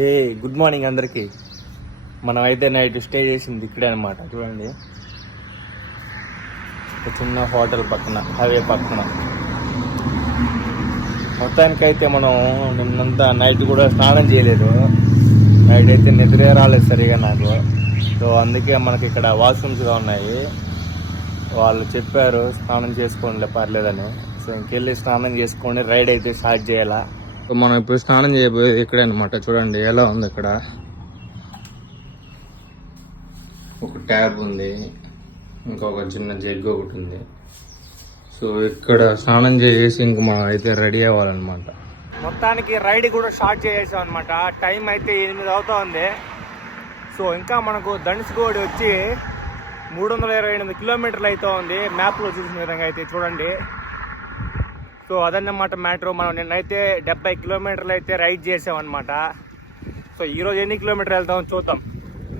A good morning అందరికి. మనం అయితే నైట్ స్టే చేసింది ఇక్కడే అనమాట. చూడండి, ఒక చిన్న హోటల్ పక్కన, హైవే పక్కన. మొత్తానికైతే మనం నిన్నంతా నైట్ కూడా స్నానం చేయలేదు. నైట్ అయితే నిద్రే రాలేదు సరిగా నాకు. సో అందుకే మనకి ఇక్కడ వాష్రూమ్స్గా ఉన్నాయి. వాళ్ళు చెప్పారు స్నానం చేసుకోండి పర్లేదని. సో ఇంకెళ్ళి స్నానం చేసుకొని రైడ్ అయితే స్టార్ట్ చేయాలా. సో మనం ఇప్పుడు స్నానం చేయబోయేది ఇక్కడే అనమాట. చూడండి ఎలా ఉంది. ఇక్కడ ఒక ట్యాబ్ ఉంది, ఇంకొక చిన్న జగ్ ఒకటి ఉంది. సో ఇక్కడ స్నానం చేసి ఇంక మనం అయితే రెడీ అవ్వాలన్నమాట. మొత్తానికి రైడ్ కూడా స్టార్ట్ చేసాం అనమాట. టైం అయితే 8 అవుతా ఉంది. సో ఇంకా మనకు ధనుష్కోడి వచ్చి 328 కిలోమీటర్లు అయితే ఉంది మ్యాప్లో చూసిన విధంగా అయితే. చూడండి, సో అదన్నమాట మ్యాటర్. మనం నిన్నైతే 70 కిలోమీటర్లు అయితే రైడ్ చేసాం అనమాట. సో ఈరోజు ఎన్ని కిలోమీటర్లు వెళ్తామో చూద్దాం.